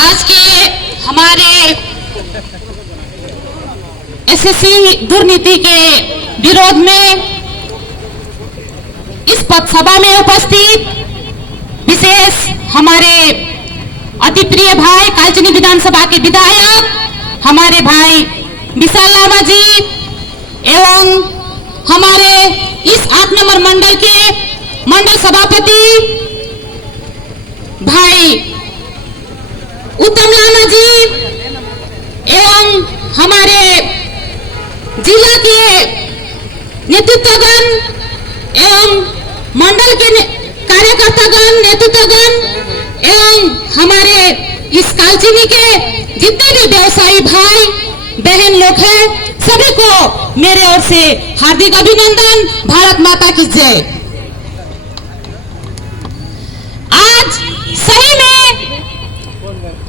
आज के हमारे एसएससी दुर्नीति के विरोध में इस पथसभा में उपस्थित विशेष हमारे अति प्रिय भाई कालचिनी विधानसभा के विधायक हमारे भाई विशाल लामा जी एवं हमारे इस 8 नंबर मंडल के मंडल सभापति भाई उत्तम लामा जी एवं हमारे जिला के नेतृत्वगण एवं मंडल के कार्यकर्तागण नेतृत्वगण एवं हमारे इस कालचिनी के जितने भी व्यवसायी भाई बहन लोग हैं सभी को मेरे ओर से हार्दिक अभिनंदन। भारत माता की जय। आज सही में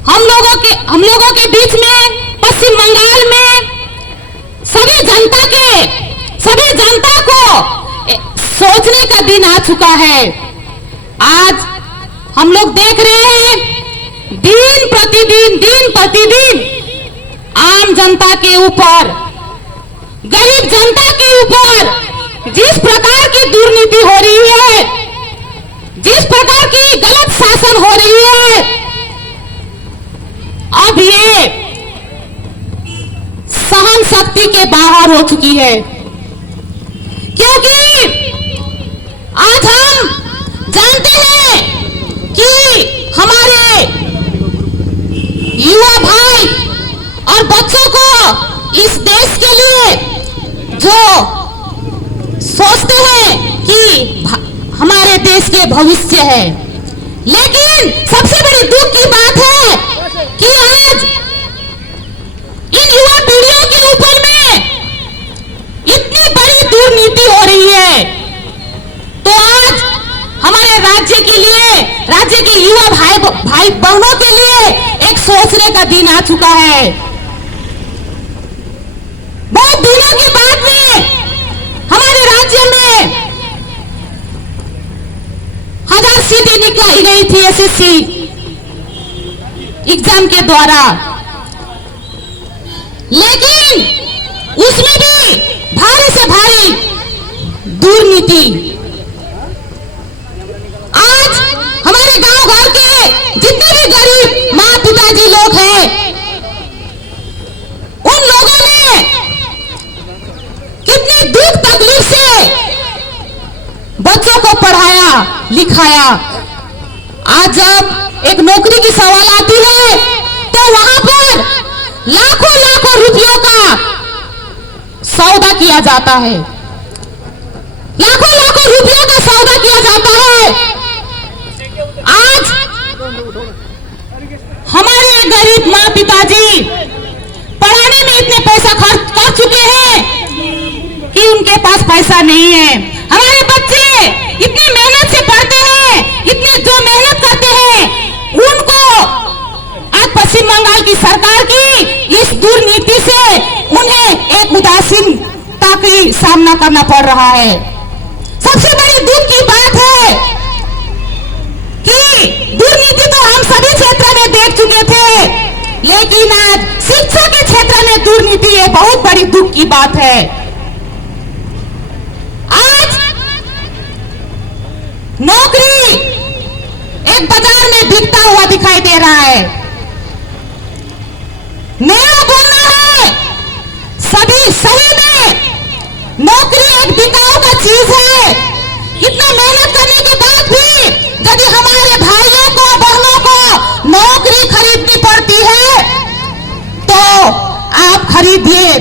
हम लोगों के बीच में पश्चिम बंगाल में सभी जनता को सोचने का दिन आ चुका है। आज हम लोग देख रहे हैं दिन प्रतिदिन आम जनता के ऊपर, गरीब जनता के ऊपर जिस प्रकार की दुर्नीति हो रही है, जिस प्रकार की गलत शासन हो रही है, अब ये सहन शक्ति के बाहर हो चुकी है। क्योंकि आज हम जानते हैं कि हमारे युवा भाई और बच्चों को इस देश के लिए जो सोचते हैं कि हमारे देश के भविष्य है, लेकिन सबसे बड़ी दुख की बात है कि आज इन युवा पीढ़ियों के ऊपर में इतनी बड़ी दुर्नीति हो रही है। तो आज हमारे राज्य के लिए, राज्य के युवा भाई बहनों के लिए एक सोचने का दिन आ चुका है। बहुत दिनों के बाद में हमारे राज्य में 1000 सीटें निकाली गई थी एसएससी एग्जाम के द्वारा, लेकिन उसमें भी भारी से भारी दुर्नीति। आज हमारे गांव घर के जितने भी गरीब माँ पिताजी लोग हैं, उन लोगों ने कितनी दुख तकलीफ से बच्चों को पढ़ाया लिखाया। आज जब एक नौकरी की सवाल आती है तो वहां पर लाखों रुपयों का सौदा किया जाता है, लाखों रुपयों का सौदा किया जाता है। आज हमारे गरीब माँ पिताजी पढ़ाने में इतने पैसा खर्च कर चुके हैं कि उनके पास पैसा नहीं है। हमारे बच्चे इतनी मेहनत से पढ़ते हैं, इतनी जो मेहनत करते हैं, उनको आज पश्चिम बंगाल की सरकार की इस दुर्नीति से उन्हें एक उदासीनता की सामना करना पड़ रहा है। सबसे बड़ी दुख की बात है कि दुर्नीति तो हम सभी क्षेत्र में देख चुके थे, लेकिन आज शिक्षा के क्षेत्र में दुर्नीति ये बहुत बड़ी दुख की बात है। आज नौकरी एक बाजार में बिकता हुआ दिखाई दे रहा है। मेरा बोलना है सभी सही में नौकरी एक बिकाऊ का चीज है। इतना मेहनत करने के बाद भी यदि हमारे भाइयों को बहनों को नौकरी खरीदनी पड़ती है तो आप खरीदिए,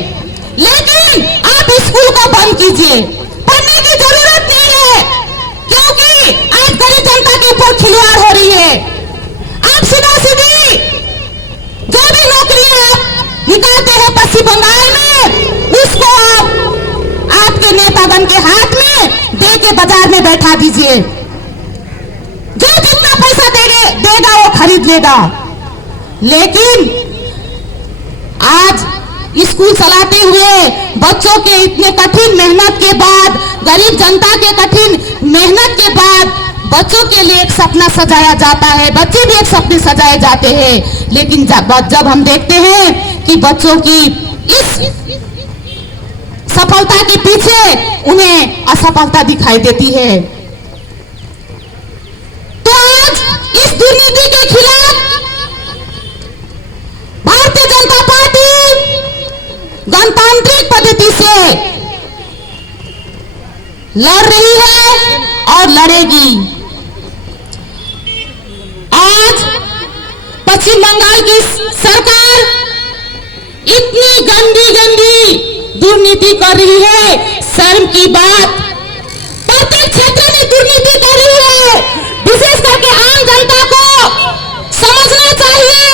लेकिन आप स्कूल को बंद कीजिए। पढ़ने की जरूरत नहीं है, क्योंकि आज गरीब जनता के ऊपर खिलवाड़ हो रही है। आप सीधी जो भी नौकरियां आप निकालते हैं पश्चिम बंगाल में, उसको आप आपके नेतागण के हाथ में दे के बाजार में बैठा दीजिए। जो जितना पैसा देगा वो खरीद लेगा। लेकिन आज स्कूल चलाते हुए बच्चों के इतने कठिन मेहनत के बाद, गरीब जनता के कठिन मेहनत के बाद बच्चों के लिए एक सपना सजाया जाता है, बच्चे भी एक सपने सजाए जाते हैं, लेकिन जब हम देखते हैं कि बच्चों की इस सफलता के पीछे उन्हें असफलता दिखाई देती है। तो आज इस दुर्नीति के खिलाफ भारतीय जनता पार्टी गणतांत्रिक पद्धति से लड़ रही है और लड़ेगी। आज पश्चिम बंगाल की सरकार इतनी गंदी गंदी दुर्नीति कर रही है, शर्म की बात। प्रत्येक क्षेत्र में दुर्नीति कर रही है, विशेष करके आम जनता को समझना चाहिए।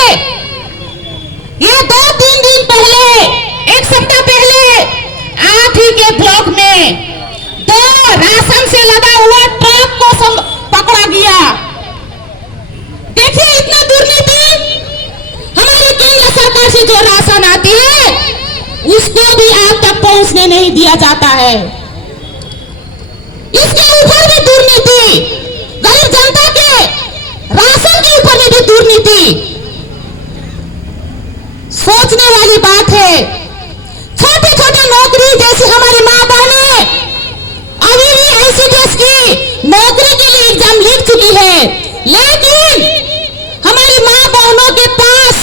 ये 2-3 दिन पहले, एक सप्ताह पहले आप ही के ब्लॉक में 2 राशन से लगा हुआ ट्रक को पकड़ा गया। देखिए इतना दुर्नीति। हमारे केंद्र सरकार से जो राशन आती है उसको भी आप तक पहुंचने नहीं दिया जाता है। इसके ऊपर भी दुर्नीति, गरीब जनता के राशन के ऊपर भी दुर्नीति। सोचने वाली बात है। छोटे छोटे नौकरी जैसे हमारी माँ बहनें अभी भी ICDS की नौकरी के लिए एग्जाम लिख चुकी है, लेकिन हमारी माँ बहनों के पास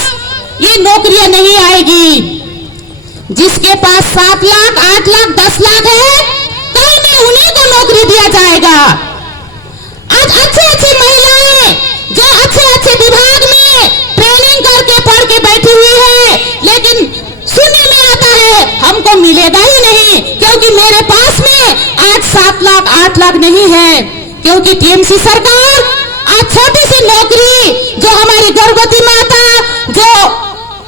ये नौकरियां नहीं आएगी। जिसके पास 7 लाख, 8 लाख, 10 लाख है, कल में उन्हीं को नौकरी दिया जाएगा। आज अच्छी महिलाएं जो अच्छे विभाग में ट्रेनिंग करके पढ़ के बैठी हुई है, लेकिन सुनने में आता है हमको मिलेगा ही नहीं, क्योंकि मेरे पास में आज 7 लाख, 8 लाख नहीं है। क्योंकि TMC सरकार आज छोटी सी नौकरी, जो हमारी गर्भवती माता, जो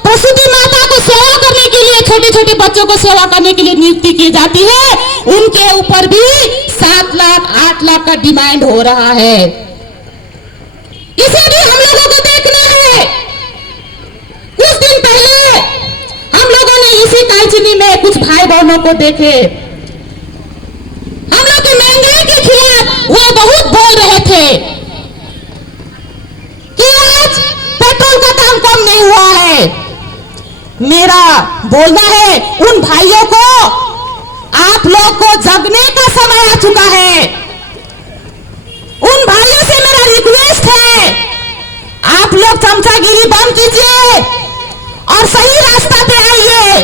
प्रसूति माता को सेवा करने के लिए, छोटे छोटे बच्चों को सेवा करने के लिए नियुक्ति की जाती है, उनके ऊपर भी 7 लाख, 8 लाख का डिमांड हो रहा है। इसे भी हम लोगों को देखना है। कुछ दिन पहले हम लोगों ने इसी कालचिनी में कुछ भाई बहनों को देखे, हम लोग की महंगाई के खिलाफ वो बहुत बोल रहे थे कि आज पेट्रोल का दाम कम नहीं हुआ है। मेरा बोलना है उन भाइयों को, आप लोग को जगने का समय आ चुका है। उन भाइयों से मेरा रिक्वेस्ट है, आप लोग चमचागिरी बंद कीजिए और सही रास्ता पे आइए।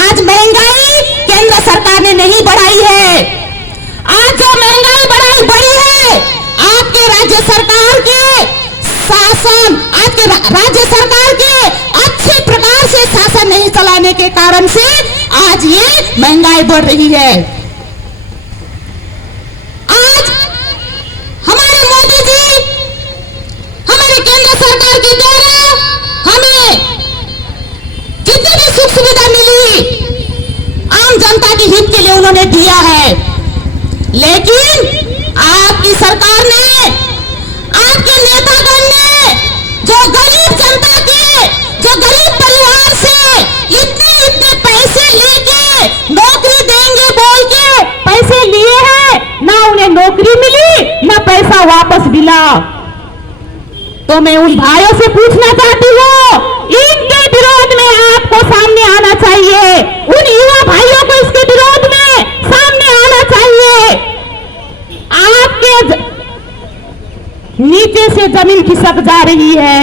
आज महंगाई केंद्र सरकार ने नहीं बढ़ाई है। आज जो महंगाई बढ़ी है, आपके राज्य सरकार के शासन, आज के राज्य सरकार के अच्छे प्रकार से शासन नहीं चलाने के कारण से आज ये महंगाई बढ़ रही है। आज हमारे मोदी जी, हमारे केंद्र सरकार के द्वारा हमें जितनी भी सुख सुविधा मिली, आम जनता के हित के लिए उन्होंने दिया है, लेकिन आपकी सरकार ने, आपके नेतागण ने जो गरीब जनता के, जो गरीब परिवार से इतने पैसे लेके नौकरी देंगे बोल के पैसे लिए हैं, ना उन्हें नौकरी मिली ना पैसा वापस मिला। तो मैं उन भाइयों से पूछना चाहती हूँ, इनके विरोध में आपको सामने आना चाहिए। उन युवा भाइयों को इसके विरोध में सामने आना चाहिए। आपके नीचे से जमीन खिसक जा रही है,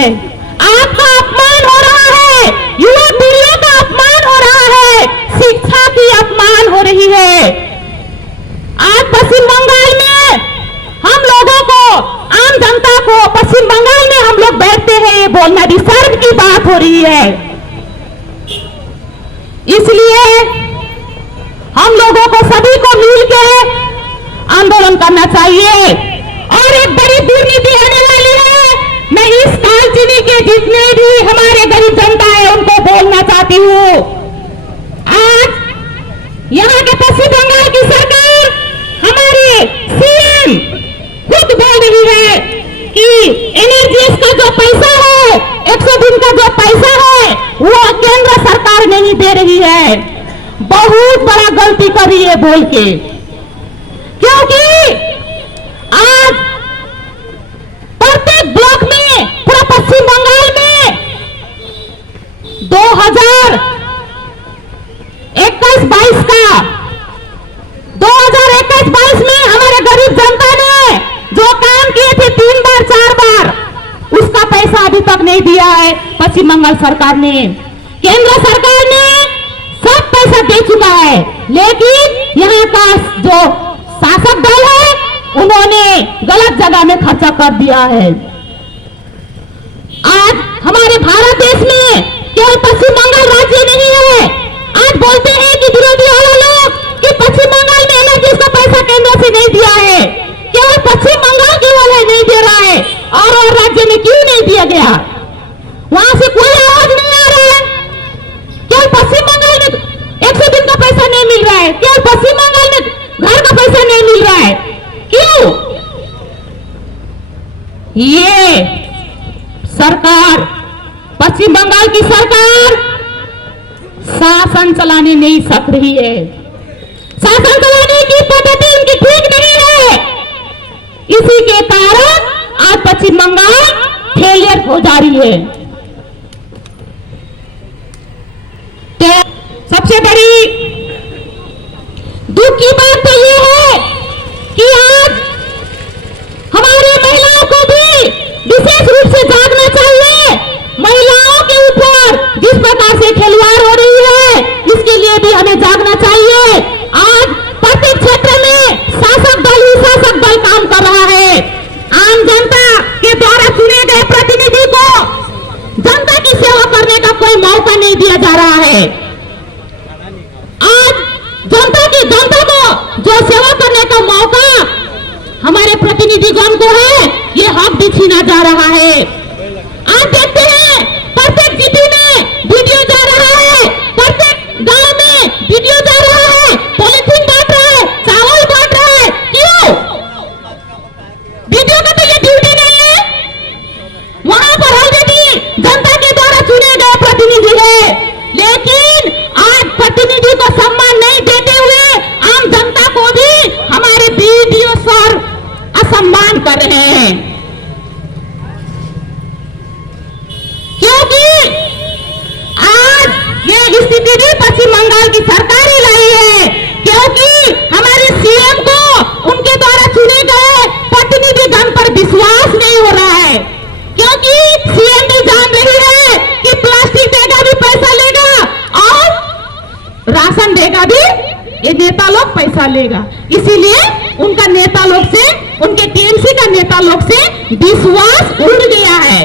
आपका अपमान हो रहा है, युवा पीढ़ियों का अपमान हो रहा है, शिक्षा की अपमान हो रही है। आज पश्चिम बंगाल में हम लोगों को, आम जनता को, पश्चिम बंगाल में हम लोग बैठते हैं, ये बोलना भी शर्म की बात हो रही है। इसलिए हम लोगों को, सभी को मिलकर आंदोलन करना चाहिए। और एक बड़ी दुर्नीति आने वाली है। मैं इस कालचिनी के जितने भी हमारे गरीब जनता है उनको बोलना चाहती हूँ, आज यहाँ के पश्चिम बंगाल की सरकार, हमारे CM खुद बोल रही है कि NRGS का जो पैसा है, 100 दिन का जो पैसा है, वो केंद्र सरकार नहीं दे रही है। बहुत बड़ा गलती कर रही है बोल के, क्योंकि आज पैसा अभी तक नहीं दिया है पश्चिम बंगाल सरकार ने। केंद्र सरकार ने सब पैसा दे चुका है, लेकिन यहाँ का जो शासक दल है उन्होंने गलत जगह में खर्चा कर दिया है। आज हमारे भारत देश में केवल पश्चिम बंगाल राज्य नहीं है। आज बोलते हैं कि विरोधी वाला लोग कि पश्चिम बंगाल में एनर्जी का पैसा केंद्र से नहीं दिया है, केवल पश्चिम बंगाल केवल नहीं दे रहा है, और राज्य में क्यों नहीं दिया गया? वहां से कोई आवाज नहीं आ रहा है। केवल पश्चिम बंगाल में 100 दिन का पैसा नहीं मिल रहा है, केवल पश्चिम बंगाल में घर का पैसा नहीं मिल रहा है, क्यों? ये सरकार, पश्चिम बंगाल की सरकार शासन चलाने नहीं सक रही है। शासन चलाने की पद्धति उनकी ठीक नहीं है। इसी के कारण आज पश्चिम बंगाल फेलियर हो जा रही है। सबसे बड़ी दुख की बात तो ये है कि आज हमारी महिलाओं को भी विशेष रूप से जागना चाहिए। महिलाओं के ऊपर जिस प्रकार से खिलवाड़ हो रही है, इसके लिए भी हमें जागना चाहिए। आज प्रत्येक क्षेत्र में शासक दल ही शासक दल काम कर रहा है। आम जनता के द्वारा चुने गए प्रतिनिधि को जनता की सेवा करने का कोई मौका नहीं दिया जा रहा है। आज जनता को जो सेवा करने का मौका हमारे प्रतिनिधिगण को है, ये हक भी छीना जा रहा है। आज देखते हैं प्रत्येक सिटी में वीडियो जा रहा है, प्रत्येक गांव में वीडियो जा रहा है, पॉलिथीन बांट रहा है, चावल बांट रहा है, क्यों? वीडियो का तो ये ड्यूटी नहीं है। वहां पर ऑलरेडी जनता के द्वारा चुने गए प्रतिनिधि है, लेकिन आज प्रतिनिधि को सम्मान नहीं देते हुए आम जनता को भी हमारे वीडियो सर असम्मान कर रहे हैं। क्योंकि आज ये स्थिति भी पश्चिम बंगाल की सरकार ही लाई है, क्योंकि हमारे सीएम को उनके द्वारा चुने गए प्रतिनिधिगण पर विश्वास नहीं हो रहा है। क्योंकि सीएम भी जान रही है कि प्लास्टिक देगा भी पैसा लेगा और राशन देगा भी ये नेता लोग पैसा लेगा, इसीलिए उनका नेता लोग से, उनके टीएमसी का नेता लोग से विश्वास उड़ गया है।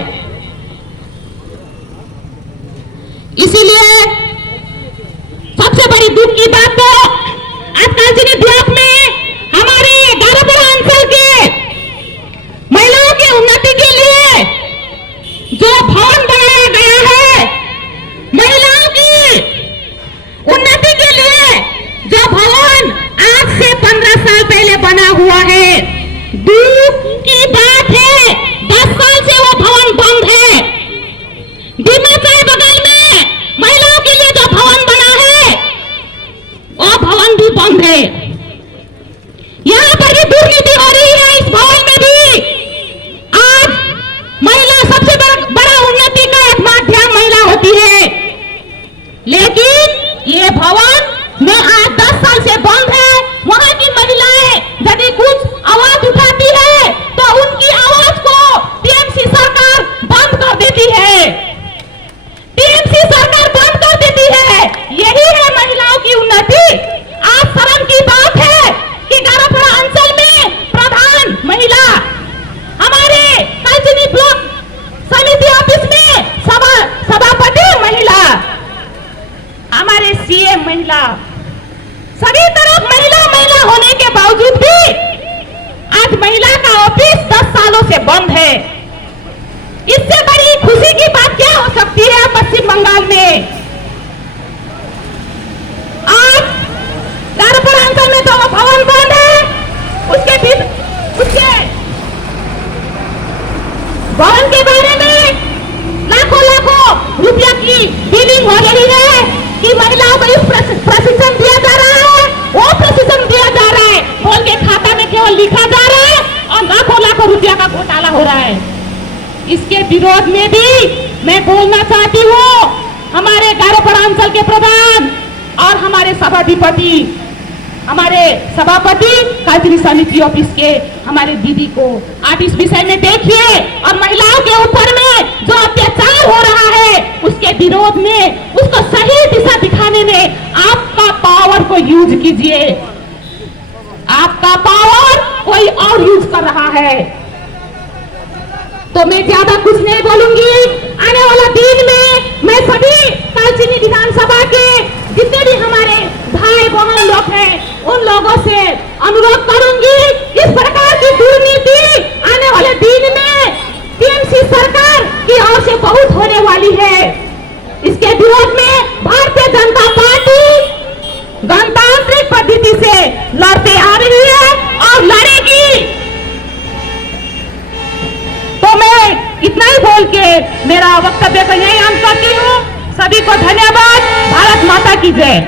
इसीलिए सबसे बड़ी दुख की बात तो आज कालचिनी ब्लॉक में हमारे गारोबड़ा अंचल के महिलाओं की उन्नति के लिए जो भवन बनाया गया है, महिलाओं की उन्नति के लिए जो भवन आज से 15 साल पहले बना हुआ है, दुख की बात है 10 साल से वो भवन बंद है। डिमाचाई बगल में महिलाओं के लिए जो भवन बना है, वो भवन भी बंद है। यहाँ पर भी दुर्नीति हो रही है। इस भवन में भी आज महिला सबसे बड़ा उन्नति का एक माध्यम महिला होती है, लेकिन ये भवन में आज 10 साल से बंद है। वहां की महिलाएं यदि कुछ आवाज उठाती है तो उनकी आवाज को टीएमसी सरकार बंद कर देती है। टीएमसी सरकार बंद कर देती है। यही है महिलाओं की उन्नति। आज शर्म की बात है कि गारोबड़ा अंचल में प्रधान महिला, हमारे कालचिनी ब्लॉक समिति ऑफिस में सभापति महिला, हमारे सीएम महिला, सभी तरफ महिला होने के बावजूद भी आज महिला का ऑफिस 10 सालों से बंद है। इससे बड़ी खुशी की बात क्या हो सकती है पश्चिम बंगाल में? आज गारोबड़ा अंचल में तो भवन बंद है, उसके भवन के बारे में लाखों रुपया की डीलिंग हो रही है कि महिलाओं को इस प्रशिक्षण दिया जा रहा है, वो प्रशिक्षण दिया जा रहा है, बोल के खाता में केवल लिखा जा रहा है और लाखों रुपया का घोटाला हो रहा है। इसके विरोध में भी मैं बोलना चाहती हूँ हमारे गारोबड़ा अंचल के प्रधान और हमारे सभाधिपति हमारे सभापति कार्यकारिणी समिति ऑफिस के हमारे दीदी को आप इस विषय में देखिए और महिलाओं के ऊपर में जो अत्याचार हो रहा है उसके विरोध में उसको सही दिशा दिखाने में आपका पावर को यूज कीजिए। आपका पावर कोई और यूज कर रहा है। तो मैं ज्यादा कुछ नहीं बोलूंगी। आने वाला दिन में मैं सभी कालचिनी विधानसभा के जितने भी हमारे भाई बहन लोग हैं उन लोगों से अनुरोध करूंगी, इस प्रकार की दुर्नीति आने वाले दिन में टीएमसी सरकार की ओर से बहुत होने वाली है। इसके विरोध में भारतीय जनता पार्टी गणतांत्रिक पद्धति से लड़ते आ रही है और लड़ेगी। तो मैं इतना ही बोल के मेरा वक्तव्य को यही अंत करती हूँ। सभी को धन्यवाद। भारत माता की जय।